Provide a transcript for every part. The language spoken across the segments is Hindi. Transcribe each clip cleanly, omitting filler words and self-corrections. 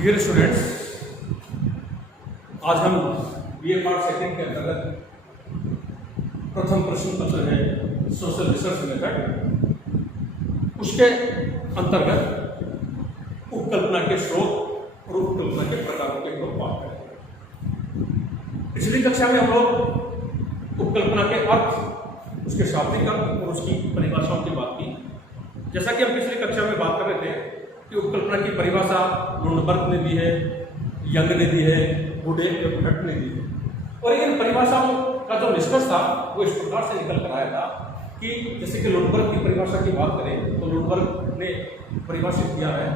डियर स्टूडेंट्स, आज हम बीए पार्ट सेकंड के अंतर्गत प्रथम प्रश्न पत्र है सोशल रिसर्च मेथड, उसके अंतर्गत उपकल्पना के स्रोत और उपकल्पना के प्रकारों के ऊपर बात करेंगे। पिछली कक्षा में हम लोग उपकल्पना के अर्थ, उसके शाब्दिक अर्थ और उसकी परिभाषाओं की बात की। जैसा कि हम पिछली कक्षा में बात कर रहे थे कि उपकल्पना की परिभाषा लुंडबर्ग ने दी है, यंग ने दी है, बुडे और भट्ट ने दी है। और इन परिभाषाओं का जो निष्कर्ष था वो इस प्रकार से निकल कर आया था कि जैसे कि लुंडबर्ग की परिभाषा की बात करें तो लुंडबर्ग ने परिभाषित किया है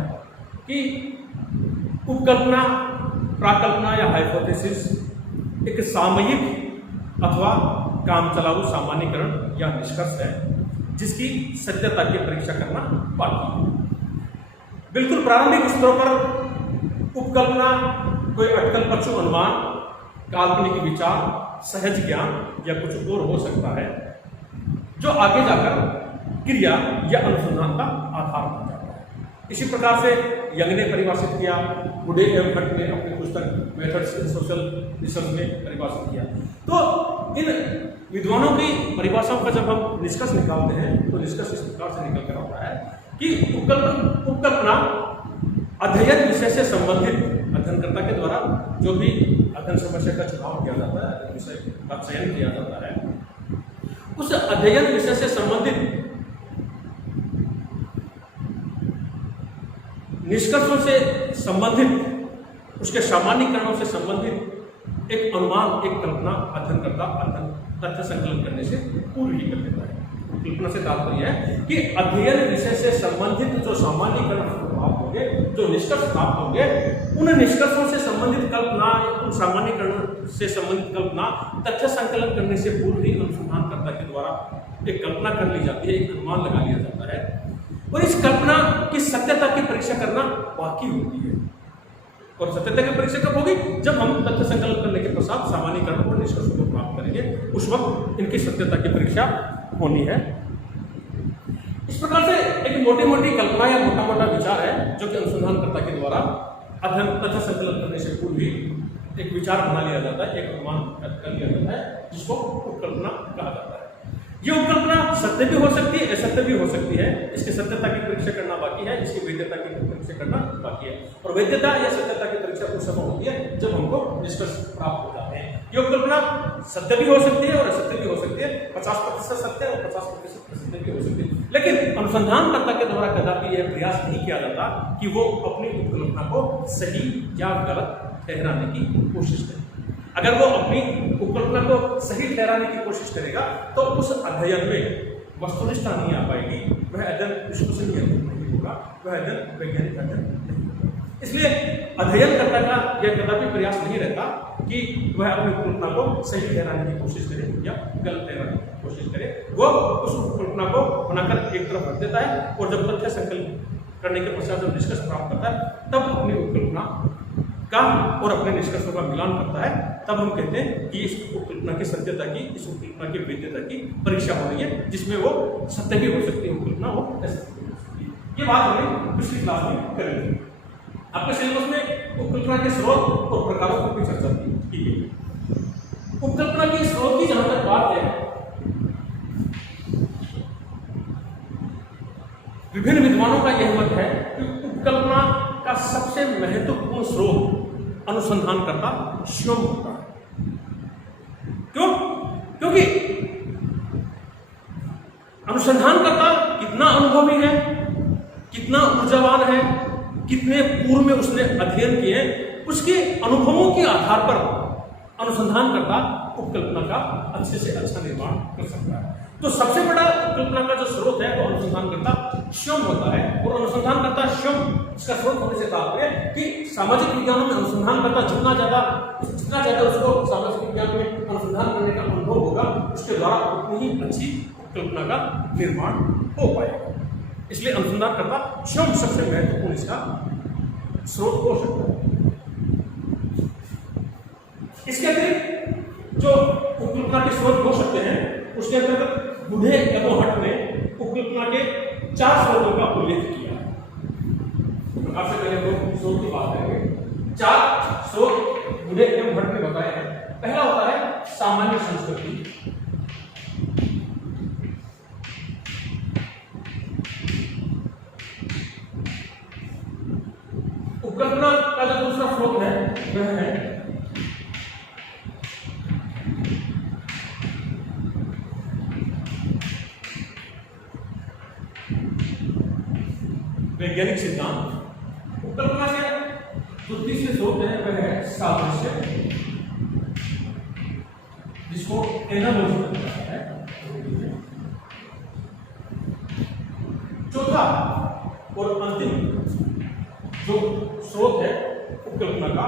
कि उपकल्पना, प्राकल्पना या हाइपोथेसिस एक सामयिक अथवा काम चलाऊ सामान्यीकरण या निष्कर्ष है जिसकी सत्यता की परीक्षा करना बाकी है। बिल्कुल प्रारंभिक स्तरों पर उपकल्पना कोई अटकल पशु अनुमान, काल्पनिक विचार, सहज ज्ञान या कुछ और हो सकता है जो आगे जाकर क्रिया या अनुसंधान का आधार बन जाता है। इसी प्रकार से यंग ने परिभाषित किया, बुडे एवं भट्ट ने अपनी पुस्तक मेथड्स इन सोशल रिसर्च में परिभाषित किया। तो इन विद्वानों की परिभाषाओं का जब हम निष्कर्ष निकालते हैं तो निष्कर्ष इस प्रकार से निकल कर आता है कि उपकल्पना अध्ययन विषय से संबंधित अध्ययनकर्ता के द्वारा जो भी अध्ययन समस्या का चुनाव किया जाता है, अध्ययन विषय का चयन किया जाता है, उस अध्ययन विषय से संबंधित निष्कर्षों से संबंधित, उसके सामान्यीकरणों से संबंधित एक अनुमान, एक कल्पना अध्ययनकर्ता अध्ययन तथ्य संकलन करने से पूर्ण ही कर देता है। कल्पना से तात्पर्य है कि अध्ययन विषय से संबंधित जो सामान्यीकरण प्राप्त होंगे, जो निष्कर्ष प्राप्त होंगे, उन निष्कर्षों से संबंधित कल्पना, उन सामान्यीकरण से संबंधित कल्पना तथ्य संकलन करने से पूर्व ही अनुसंधानकर्ता के द्वारा एक कल्पना कर ली जाती है, एक अनुमान लगा लिया जाता है और इस कल्पना की सत्यता की परीक्षा करना बाकी होती है। और सत्यता की परीक्षा कब होगी? जब हम तथ्य संकलन करने के पश्चात सामान्यीकरण और निष्कर्षों को प्राप्त करेंगे, उस वक्त इनकी सत्यता की परीक्षा होनी है। इस प्रकार से एक मोटी मोटी कल्पना या मोटा मोटा विचार है जो कि अनुसंधानकर्ता के द्वारा अध्ययन तथ्य संकलन करने से पूर्व ही एक विचार बना लिया जाता है, एक अनुमान कर लिया जाता है, जिसको उपकल्पना कहा जाता है। ये उपकल्पना सत्य भी हो सकती है, असत्य भी हो सकती है। इसकी सत्यता की परीक्षा करना बाकी है, इसकी वैधता की परीक्षा करना बाकी है। और वैधता या सत्यता की परीक्षा उस समय होती है जब हमको निष्कर्ष प्राप्त हो जाते हैं। ये उपकल्पना सत्य भी हो सकती है और असत्य भी हो सकती है, 50% सत्य और 50% असत्य भी हो सकती है। लेकिन अनुसंधानकर्ता के द्वारा कदापि यह प्रयास नहीं किया जाता कि वो अपनी उपकल्पना को सही या गलत ठहराने की कोशिश करे। अगर वो अपनी उपकल्पना को सही ठहराने की कोशिश करेगा तो उस अध्ययन में वस्तुनिष्ठता नहीं आ पाएगी, वह अध्ययन विश्वसनीय नहीं होगा, वह अध्ययन वैज्ञानिक अध्ययन नहीं होगा। इसलिए अध्ययनकर्ता का यह कदापि प्रयास नहीं रहता कि वह अपनी उपकल्पना को सही ठहराने की कोशिश करे या गलत ठहराने की कोशिश करे। वो उस उपकल्पना को बनाकर एक तरफ रख देता है और जब तथ्य संकलन करने के पश्चात जब निष्कर्ष प्राप्त करता है तब अपनी उपकल्पना का और अपने निष्कर्षों का मिलान करता है। तब हम कहते हैं कि इस उपकल्पना की सत्यता की, इस उपकल्पना की वैधता की परीक्षा हो रही है, जिसमें वो सत्य भी हो सकती है उपकल्पना, वो असत्य भी हो सकती है। ये बात हमने पिछली क्लास में करी। आपके सिलेबस में उपकल्पना के स्रोत और प्रकारों पर भी चर्चा की गई। उपकल्पना के स्रोत की जहां तक बात है, विभिन्न विद्वानों का यह मत है कि उपकल्पना का सबसे महत्वपूर्ण स्रोत अनुसंधानकर्ता स्वयं होता है। क्यों? क्योंकि अनुसंधानकर्ता कितना अनुभवी है, कितना ऊर्जावान है, कितने पूर्व में उसने अध्ययन किए, उसके अनुभवों के आधार पर अनुसंधानकर्ता उपकल्पना का अच्छे से अच्छा निर्माण कर सकता है। तो सबसे बड़ा उपकल्पना का जो स्रोत है वो अनुसंधानकर्ता स्वयं होता है। और अनुसंधानकर्ता स्वयं इसका स्रोत होने से तात्पर्य कि सामाजिक विज्ञानों में अनुसंधानकर्ता जितना ज्यादा उसको सामाजिक विज्ञान में अनुसंधान करने का अनुभव होगा, उसके द्वारा उतनी ही अच्छी उपकल्पना का निर्माण हो पाएगा। इसलिए अनुसंधानकर्ता स्वयं सबसे महत्वपूर्ण इसका स्रोत हो सकता है। इसके अतिरिक्त जो उपकल्पना के स्रोत हो सकते हैं उसके अंतर्गत बुडे एवं भट्ट ने उपकल्पना के 4 स्रोतों का उल्लेख किया। आपसे पहले दो स्रोत की बात करेंगे। 4 स्रोत बुढ़े एवं भट्ट ने बताए हैं। पहला होता है सामान्य संस्कृति, उपकल्पना का जो दूसरा स्रोत है वह है वैज्ञानिक सिद्धांत। उपकल्पना के जो तीसरे स्रोत है वह है सादृश्य, जिसको एनालॉजी कहते हैं। चौथा और अंतिम जो स्रोत है उपकल्पना का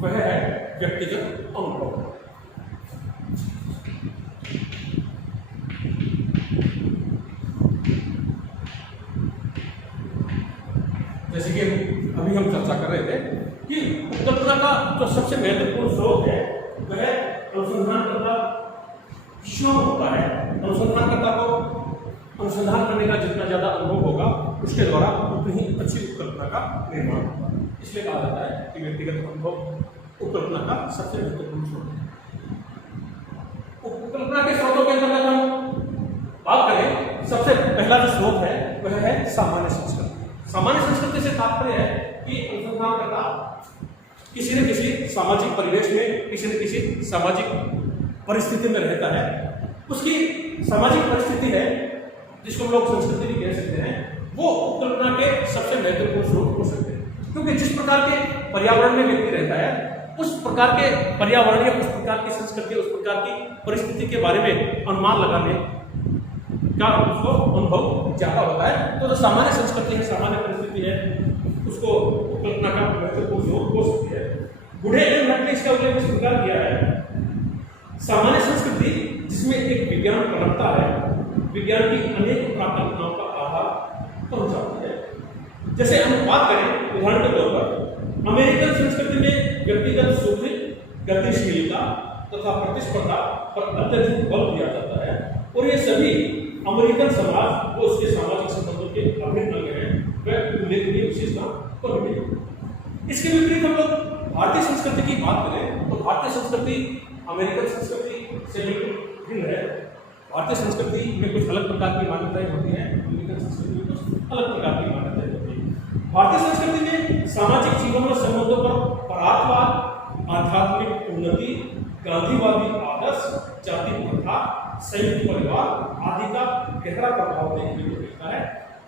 वह है व्यक्तिगत अनुभव। जैसे कि अभी हम चर्चा कर रहे थे कि उपकल्पना का जो सबसे महत्वपूर्ण स्रोत है वह अनुसंधानकर्ता क्यों होता है। अनुसंधानकर्ता को अनुसंधान करने का जितना ज्यादा अनुभव होगा उसके द्वारा उतनी ही अच्छी उपकल्पना का निर्माण होगा। इसलिए कहा जाता है कि व्यक्तिगत अनुभव उपकल्पना का सबसे महत्वपूर्ण स्रोत है। उपकल्पना के स्रोतों के अंतर्गत हम बात करें, सबसे पहला जो स्रोत है वह है सामान्य संस्कृति। सामान्य संस्कृति से तात्पर्य है कि अनुसंधानकर्ता किसी न किसी सामाजिक परिवेश में, किसी न किसी सामाजिक परिस्थिति में रहता है। उसकी सामाजिक परिस्थिति है जिसको हम लोग संस्कृति भी कह सकते हैं, वो उपकल्पना के सबसे महत्वपूर्ण स्रोत हो सकते हैं। क्योंकि जिस प्रकार के पर्यावरण में व्यक्ति रहता है उस प्रकार के पर्यावरण या उस प्रकार की संस्कृति, उस प्रकार की परिस्थिति के बारे में अनुमान लगाने का उसको अनुभव ज्यादा होता है। तो जो सामान्य संस्कृति है, सामान्य परिस्थिति है, उसको उपकल्पना का महत्वपूर्ण स्रोत हो सकती है। बुढ़े एवं भट्ट ने इसका उल्लेख स्वीकार किया है। सामान्य संस्कृति जिसमें एक विज्ञान परंपरा है, विज्ञान की अनेक प्राकल्पनाओं का आधार पहुंचाती है। जैसे हम बात करें उदाहरण के तौर पर अमेरिकन संस्कृति में व्यक्तिगत सुख, गतिशीलता तथा प्रतिस्पर्धा पर अत्यधिक बल दिया जाता है और ये सभी अमेरिकन समाज और उसके सामाजिक संबंधों के अभिन्न अंग हैं, वह उल्लेखनीय विशेषता पर मिलेगी। इसके विपरीत हम लोग भारतीय संस्कृति की बात करें तो भारतीय संस्कृति अमेरिकन संस्कृति से बिल्कुल भिन्न है। भारतीय संस्कृति में कुछ अलग प्रकार की मान्यताएं होती हैं, अमेरिकन संस्कृति में कुछ अलग प्रकार की मान्यताएं होती हैं। भारतीय संस्कृति में सामाजिक जीवन और संबंधों पर परार्थवाद, आध्यात्मिक उन्नति, गांधीवादी आदर्श, जाति प्रथा, संयुक्त परिवार आदि का गहरा प्रभाव देखने को मिलता है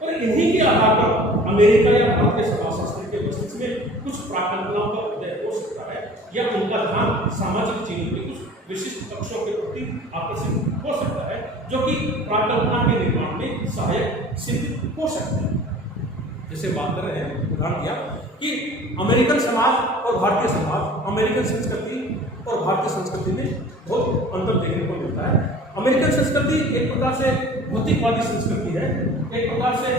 और इन्हीं के आधार पर अमेरिका या भारत के समाजशास्त्र के मस्तिष्क में कुछ प्राकल्पनाओं का उदय हो सकता है या उनका ध्यान सामाजिक जीवन के कुछ विशिष्ट पक्षों के प्रति आकर्षित हो सकता है, जो कि प्राकल्पना के निर्माण में सहायक सिद्ध हो सकते हैं। जैसे बात कर रहे हैं, उदाहरण दिया कि अमेरिकन समाज और भारतीय समाज, अमेरिकन संस्कृति और भारतीय संस्कृति में बहुत अंतर देखने को मिलता है। अमेरिकन संस्कृति एक प्रकार से भौतिकवादी संस्कृति है, एक प्रकार से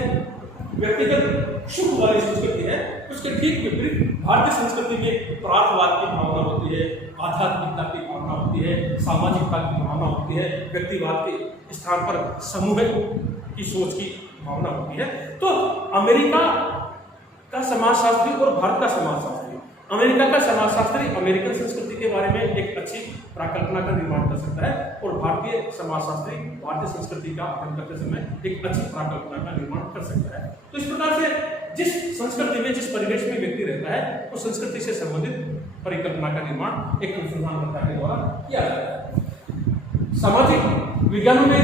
व्यक्तिगत सुख वाली संस्कृति है। उसके ठीक विपरीत भारतीय संस्कृति में परार्थवाद की भावना होती है, आध्यात्मिकता की भावना होती है, सामाजिकता की भावना होती है, व्यक्तिवाद के स्थान पर समूह की सोच की भावना होती है। तो अमेरिका का समाजशास्त्री और भारत का समाजशास्त्री, अमेरिका का समाजशास्त्री अमेरिकन संस्कृति के बारे में एक अच्छी प्राकल्पना का निर्माण कर सकता है और भारतीय समाजशास्त्री भारतीय संस्कृति का अध्ययन करते समय एक अच्छी प्राकल्पना का निर्माण कर सकता है। तो इस प्रकार से जिस संस्कृति में, जिस परिवेश में व्यक्ति रहता है उस संस्कृति से संबंधित परिकल्पना का निर्माण एक अनुसंधानकर्ता के द्वारा किया जाता है। सामाजिक विज्ञानों में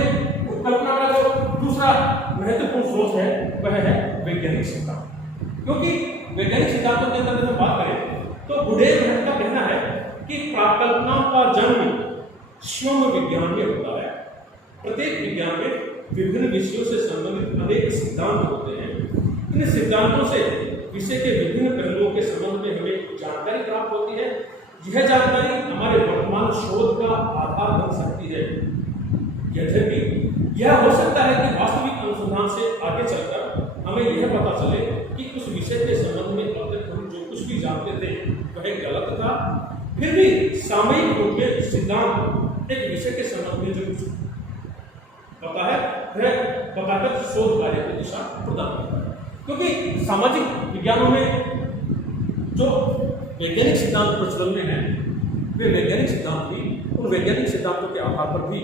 उपकल्पना का जो दूसरा महत्वपूर्ण स्रोत है वह है वैज्ञानिक सिद्धांत। क्योंकि वैज्ञानिक सिद्धांतों के अंदर हम बात करें तो बुढ़े भट्ट का कहना है कि प्राकल्पना का जन्म स्वयं विज्ञान में होता है। प्रत्येक विज्ञान में विभिन्न विषयों से संबंधित अनेक सिद्धांत होते हैं। इन सिद्धांतों से विषय के विभिन्न पहलुओं के संबंध में हमें जानकारी प्राप्त होती है। यह जानकारी हमारे वर्तमान शोध का आधार बन सकती है। यद्यपि यह हो सकता है कि वास्तविक अनुसंधान से आगे चलकर हमें यह पता चले कि उस विषय के संबंध में अब तक हम जो कुछ भी जानते थे वह गलत था, फिर भी सामयिक रूप में सिद्धांत एक विषय के संबंध में जो कुछ पता है वह बताकर शोध कार्य की दिशा प्रदान करता है। क्योंकि सामाजिक विज्ञानों में जो वैज्ञानिक सिद्धांत प्रचलन में है, वे वैज्ञानिक सिद्धांत भी, उन वैज्ञानिक सिद्धांतों के आधार पर भी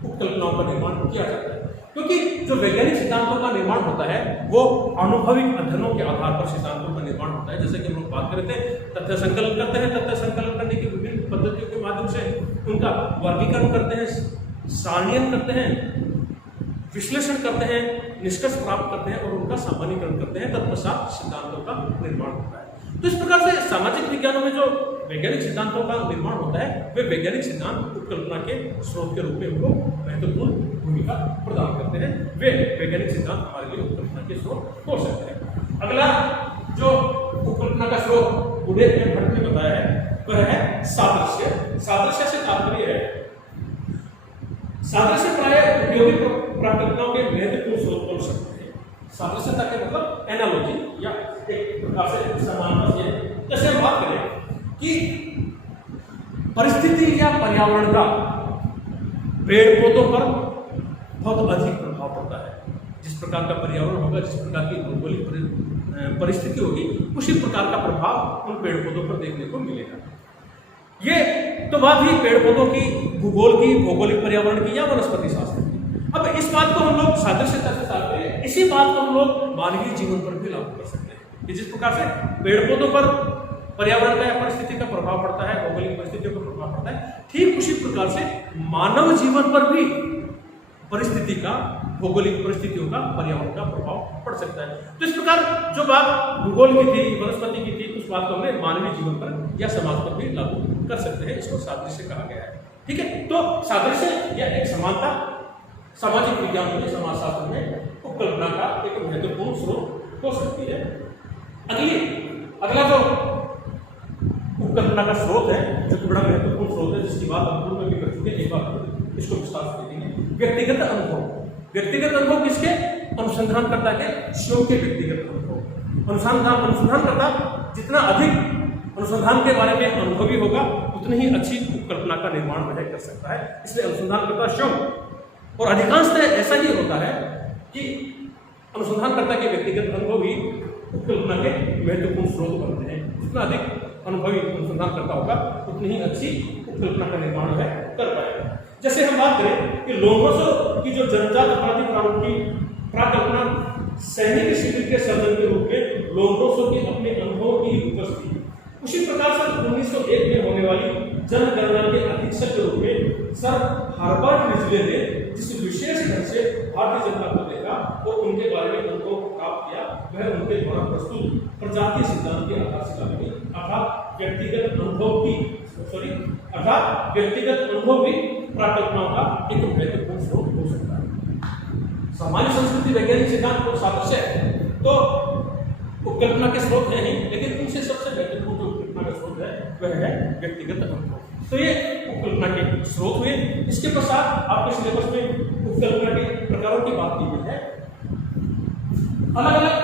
उपकल्पनाओं का निर्माण किया जाता है। क्योंकि जो वैज्ञानिक सिद्धांतों का निर्माण होता है वो अनुभविक अध्ययनों के आधार पर सिद्धांतों का निर्माण होता है। जैसे कि हम लोग बात कर रहे थे, तथ्य संकलन करते हैं, तथ्य संकलन करने की विभिन्न पद्धतियों के माध्यम से उनका वर्गीकरण करते हैं, सारणीयन करते हैं, विश्लेषण करते हैं, निष्कर्ष प्राप्त करते हैं और उनका सामान्यीकरण करते हैं, तत्पश्चात सिद्धांतों का निर्माण होता है। तो इस प्रकार से सामाजिक विज्ञानों में जो वैज्ञानिक सिद्धांतों का निर्माण होता है, वे वैज्ञानिक सिद्धांत उपकल्पना के स्रोत के रूप में उनको महत्वपूर्ण भूमिका प्रदान करते हैं। वे वैज्ञानिक सिद्धांत हमारे लिए उपकल्पना के स्रोत हो सकते हैं। अगला जो उपकल्पना का स्रोत गुडेल एंड भट्ट ने बताया है वह है सादृश्य। सादृश्य से तात्पर्य है, सादृश्य प्राय उपयोगी प्राकल्पनाओं के महत्वपूर्ण स्रोत बोल सकते हैं। सादृश्यता के मतलब एनालॉजी या एक प्रकार से समानता से, जैसे हम बात करें कि परिस्थिति या पर्यावरण का पेड़ पौधों पर बहुत अधिक प्रभाव पड़ता है। जिस प्रकार का पर्यावरण होगा, जिस प्रकार की भौगोलिक परिस्थिति होगी, उसी प्रकार का प्रभाव उन पेड़ पौधों पर देखने को मिलेगा। ये तो बात ही पेड़ पौधों की, भूगोल की, भौगोलिक पर्यावरण की या वनस्पति शास्त्र की। अब इस बात को हम लोग सादृश्यता से तात्पर्य है, इसी बात को हम लोग मानवीय जीवन पर भी लागू कर सकते हैं कि जिस प्रकार से पेड़ पौधों पर पर्यावरण का या परिस्थिति का प्रभाव पड़ता है, भौगोलिक परिस्थितियों का प्रभाव पड़ता है, ठीक उसी प्रकार से मानव जीवन पर भी परिस्थिति का, भौगोलिक परिस्थितियों का, पर्यावरण का प्रभाव पड़ सकता है। तो इस प्रकार जो बात भूगोल की थी, वनस्पति की थी, उस बात को हमने मानवीय जीवन पर या समाज पर भी लागू कर सकते हैं। इसको सादृश्य कहा गया है। ठीक है, तो सादृश्य या एक समानता सामाजिक विज्ञान में, समाजशास्त्र में उपकल्पना का एक महत्वपूर्ण स्रोत हो सकती है। अगला जो उपकल्पना का स्रोत है, जो कि बड़ा महत्वपूर्ण स्रोत है, जिसकी बात हम पूर्व में भी कर चुके हैं, एक बार इसको विस्तार से देखेंगे। व्यक्तिगत अनुभव। व्यक्तिगत अनुभव किसके? अनुसंधानकर्ता के, स्वयं के व्यक्तिगत अनुभव। अनुसंधानकर्ता जितना अधिक अनुसंधान के बारे में अनुभवी होगा, उतनी ही अच्छी उपकल्पना का निर्माण वह कर सकता है। इसलिए अनुसंधानकर्ता स्वयं, और अधिकांशतः ऐसा ही होता है कि अनुसंधानकर्ता के व्यक्तिगत अनुभव ही उपकल्पना के महत्वपूर्ण स्रोत बनते हैं। जितना अधिक अनुभवी अनुसंधानकर्ता होगा, उतनी ही अच्छी उपकल्पना का निर्माण है कर पाएगा। जैसे हम बात करें कि लोमब्रोसो की जो जन्मजात अपराधी प्रारूप की प्राकल्पना सैनिक शिविर के सर्जन के रूप में लोमब्रोसो के अपने अनुभव की उपज थी, उसी प्रकार से 1901 में होने वाली जनगणना के अधीक्षक के रूप में सर हार्बर्ट रिजले ने जिस विशेष ढंग से भारतीय जनता को देखा और उनके बारे में अनुभव प्राप्त किया, वह उनके द्वारा प्रस्तुत प्रजातीय सिद्धांत की आधारशिला बनी। अर्थात व्यक्तिगत अनुभव भी प्राकल्पनाओं का एक महत्वपूर्ण स्रोत हो सकता है। सामान्य संस्कृति वैज्ञानिक सिद्धांत और सादृश्य तो उपकल्पना के स्रोत है ही, लेकिन उनसे सबसे महत्वपूर्ण जो उपकल्पना का स्रोत है वह है व्यक्तिगत अनुभव। तो ये उपकल्पना के स्रोत हुए। इसके पश्चात आपके सिलेबस में उपकल्पना के प्रकारों की बात की गई है। अलग अलग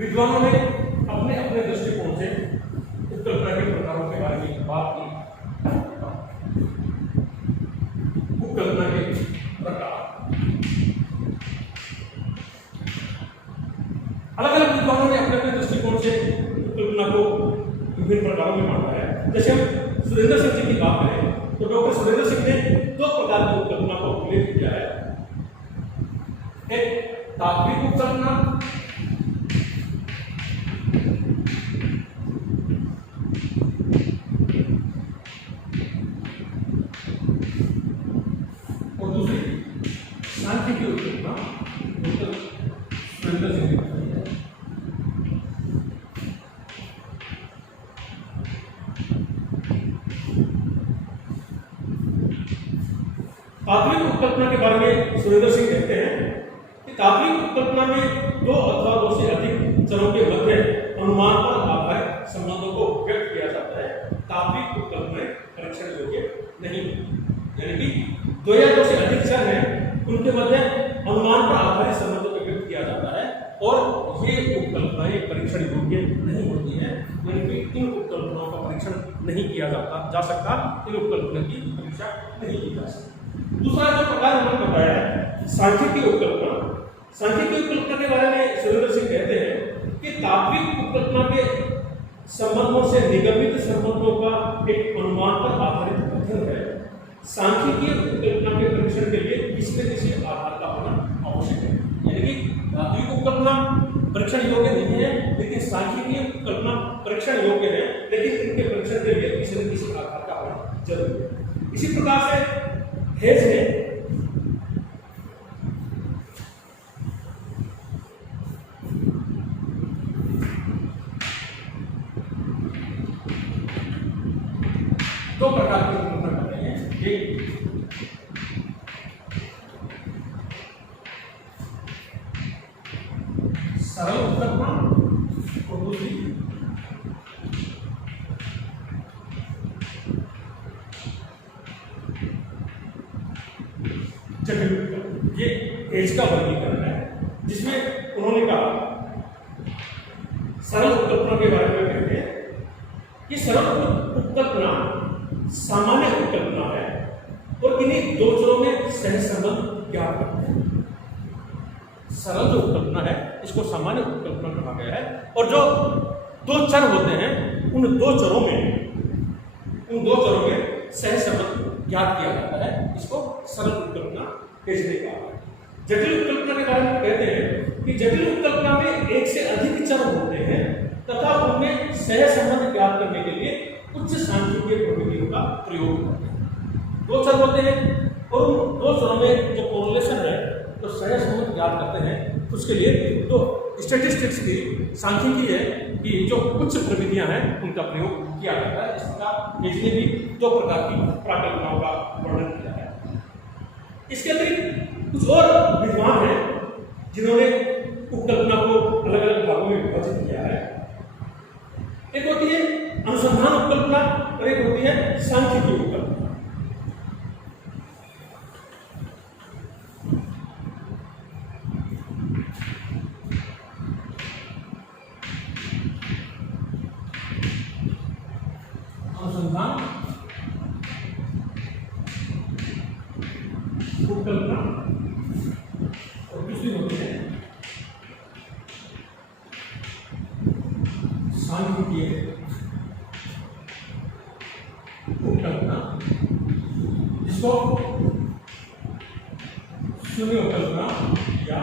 विद्वानों ने अपने अपने दृष्टिकोण से उपकल्पना के प्रकारों के बारे में बात की। उपकल्पना के प्रकार अलग अलग विद्वानों ने अपने अपने दृष्टिकोण से उपकल्पना को विभिन्न प्रकारों में बांटा है। जैसे हम सुरेंद्र सिंह जी की बात करें तो डॉक्टर सुरेंद्र सिंह ने 2 प्रकार की उपकल्पना का उल्लेख किया है। एक तात्विक उपकल्पना और दूसरी सांख्यिकी उपकल्पना। सुरेंद्र सिंह तात्विक उपकल्पना के बारे में सुरेंद्र सिंह कहते हैं कि तात्विक उपकल्पना में 2 अथवा 2 से अधिक चरों के मध्य अनुमान पर आधारित संबंधों को व्यक्त किया जाता है। तात्विक उपकल्पना परीक्षण योग्य नहीं, यानी कि 2 या 2 से अधिक चर हैं, उनके मध्य अनुमान पर आधारित संबंधों को व्यक्त किया जाता है और ये उपकल्पनाएं परीक्षण योग्य नहीं होती हैं, यानी कि इन उपकल्पनाओं का परीक्षण नहीं किया जा सकता, इन उपकल्पना की परीक्षा नहीं की जा सकती। दूसरा जो प्रकार उन्होंने बताया है सांख्यिकी उपकल्पना। सांख्यिकीय उपकल्पना के बारे में सुरेंद्र सिंह कहते हैं कि तात्विक उपकल्पना के संबंधों से निगमित संबंधों का एक अनुमान पर आधारित कथन है। सांख्यिकीय उपकल्पना के परीक्षण के लिए किसी न किसी आधार का होना आवश्यक है। यानी कि तात्विक उपकल्पना परीक्षण योग्य नहीं है, लेकिन सांख्यिकीय उपकल्पना परीक्षण योग्य है, लेकिन इनके परीक्षण के लिए किसी न किसी आधार का होना जरूरी है। इसी प्रकार से हेज ने दो प्रकार की उपकल्पना करते हैं। एक सरल उपकल्पना और दूसरी जटिल उपकल्पना। ये हेज का वर्गीकरण है, जिसमें उन्होंने कहा सरल उपकल्पना के बारे में कहते हैं कि सरल उपकल्पना सामान्य उपकल्पना है और इन्हीं दो चरों में सहसंबंध ज्ञात करते हैं। सरल जो उपकल्पना है इसको सामान्य उपकल्पना कहा गया है, और जो दो चर होते हैं उन दो चरों में सहसंबंध ज्ञात किया जाता है। इसको सरल उपकल्पना कहते हैं। जटिल उपकल्पना के बारे में कहते हैं कि जटिल उपकल्पना में एक से अधिक चर होते हैं तथा उनमें सहसंबंध ज्ञात करने के लिए उच्च सांख्यिकीय प्रविधियों का प्रयोग करते हैं। दो चर होते हैं और उन दो चरों में जो कोरिलेशन है, तो सहसंबंध ज्ञात करते हैं, उसके लिए तो स्टैटिस्टिक्स की सांख्यिकी है कि जो उच्च प्रविधियां हैं उनका प्रयोग किया जाता है। इस प्रकार हेज ने भी दो प्रकार की प्राकल्पनाओं का वर्णन किया है। इसके अतिरिक्त कुछ और विद्वान हैं जिन्होंने उपकल्पना को अलग अलग भागों में विभाजित किया है। एक होती है अनुसंधान उपकल्पना और एक होती है सांख्यिकीय उपकल्पना। अनुसंधान उपकल्पना और दूसरी होती है सांख्यिकीय उपकल्पना, जिसको शून्य उपकल्पना या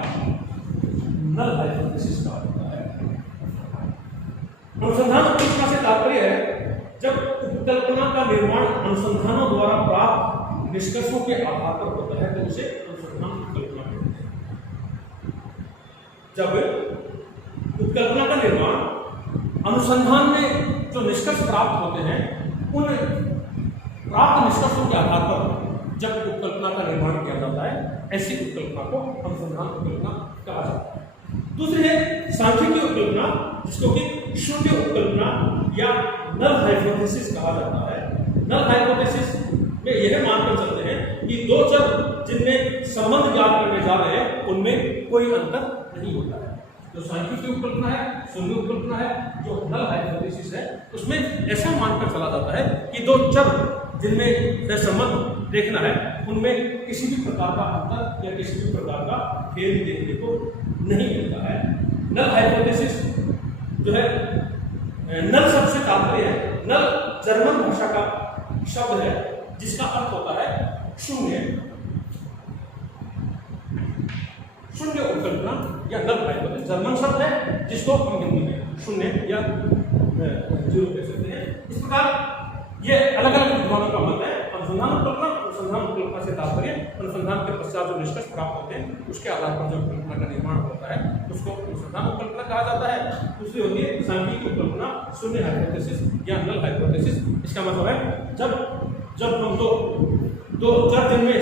नल हाइपोथेसिस कहा जाता है। अनुसंधान उपकल्पना से तात्पर्य है जब उपकल्पना का निर्माण अनुसंधानों द्वारा प्राप्त निष्कर्षों के आधार पर होता है तो उसे अनुसंधान उपकल्पना कहते हैं। जब उपकल्पना का निर्माण अनुसंधान में जो निष्कर्ष प्राप्त होते हैं उन प्राप्त निष्कर्षों के आधार पर जब उपकल्पना का निर्माण किया जाता है, ऐसी उपकल्पना को अनुसंधान उपकल्पना कहा जाता है। दूसरी है सांख्यिकीय उपकल्पना, जिसको कि शून्य उपकल्पना या नल हाइपोथेसिस कहा जाता है। नल हाइपोथेसिस में यह मानकर चलते हैं कि दो चर जिनमें संबंध ज्ञात करने जा रहे हैं उनमें कोई अंतर नहीं होता है। जो सांख्यिकीय उपकल्पना है, शून्य उपकल्पना है, जो नल हाइपोथेसिस है, उसमें ऐसा मानकर चला जाता है कि दो चर जिनमें संबंध देखना है उनमें किसी भी प्रकार का अंतर या किसी भी प्रकार का भेद देखने को नहीं मिलता है। नल हाइपोथेसिस जो है, नल शब्द से तात्पर्य है, नल जर्मन भाषा का शब्द है जिसका अर्थ होता है शून्य। शून्य उपकल्पना या नल हाइपोथेसिस जर्मन शब्द है जिसको हम हिंदी में शून्य या जीरो कह सकते हैं। इस प्रकार ये अलग अलग विद्वानों का मत है। अनुसंधान उपकल्पना से तात्पर्य अनुसंधान के पश्चात जो निष्कर्ष प्राप्त होते हैं उसके आधार पर जो उपकल्पना का निर्माण होता है उसको अनुसंधान उपकल्पना कहा जाता है। दूसरी होती है सांख्यिकीय उपकल्पना, शून्य हाइपोथेसिस या नल हाइपोथेसिस। इसका मतलब है जब हम दो चर जिनमें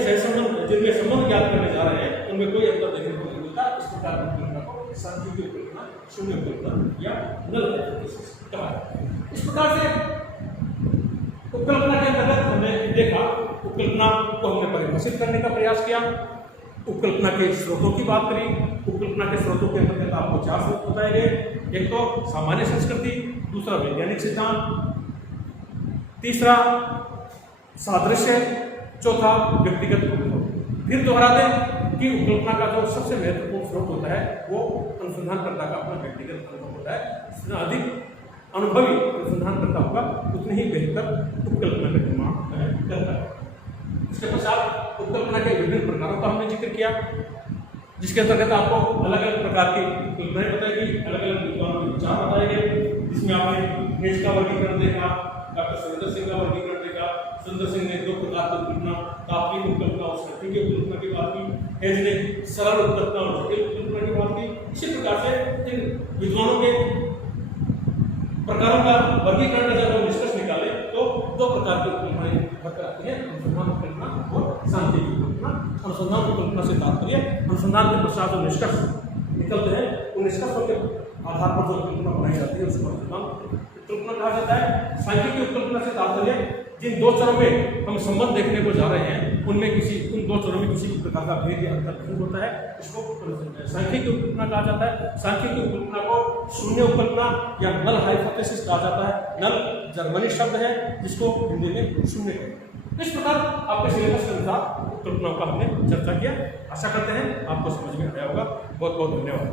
संबंध ज्ञात करने जा रहे हैं उनमें कोई अंतर देखने को नहीं मिलता, इस प्रकार की उपकल्पना को सांख्यिकीय उपकल्पना, शून्य उपकल्पना या नल हाइपोथेसिस कहा जाता है। इस प्रकार से उपकल्पना के अंतर्गत हमने देखा, उपकल्पना को हमने परिभाषित करने का प्रयास किया, उपकल्पना के स्रोतों की बात करी। उपकल्पना के स्रोतों के अंतर्गत आपको 4 स्रोत बताए गए। एक तो सामान्य संस्कृति, दूसरा वैज्ञानिक सिद्धांत, तीसरा सादृश्य, चौथा व्यक्तिगत अनुभव। फिर दोहरा दें कि उपकल्पना का जो सबसे महत्वपूर्ण स्रोत होता है वो अनुसंधानकर्ता का अपना व्यक्तिगत अनुभव होता है। जितना अधिक अनुभवी अनुसंधानकर्ता होगा उतनी ही बेहतर उपकल्पना का निर्माण करता है। इसके पश्चात उपकल्पना के विभिन्न प्रकारों का हमने जिक्र किया, जिसके अंतर्गत आपको अलग अलग प्रकार की कल्पनाएं बताएगी, अलग अलग विद्वानों के विचार बताए गए, जिसमें आपने हेज का वर्गीकरण देखा, डॉक्टर सुरेंद्र सिंह का वर्गीकरण देखा। सुरेंद्र सिंह ने 2 प्रकार की उपकल्पना, तात्विक उपकल्पना और शक्ति की उपकल्पना की बात की। हेज ने सरल उपकल्पना और जटिल उपकल्पना की बात की। इसी प्रकार से इन विद्वानों के प्रकारों का वर्गीकरण का जब हम निष्कर्ष निकाले तो 2 प्रकार की उपकल्पनाएं आती है, अनुसंधान उपकल्पना और सांख्यिकी उपकल्पना। अनुसंधान उपकल्पना से तात्पर्य अनुसंधान के पश्चात जो निष्कर्ष निकलते हैं उन निष्कर्षों के आधार पर जो उपकल्पना बनाई जाती है उसको अनुसंधान उपकल्पना कहा जाता है। सांख्यिकी उपकल्पना से तात्पर्य जिन 2 चरों में हम संबंध देखने को जा रहे हैं उनमें उन 2 चरों में किसी प्रकार का भेद या अंतर नहीं होता है, इसको सांख्यिकी उपकल्पना कहा जाता है। सांख्यिकी उपकल्पना को शून्य उपकल्पना या नल हाइपोथेसिस कहा जाता है। नल जर्मनी शब्द है जिसको हिंदी में शून्य कहते हैं। इस प्रकार आपके सिलेबस के अनुसार उपकल्पनाओं का हमने चर्चा किया। आशा करते हैं आपको समझ में आया होगा। बहुत बहुत धन्यवाद।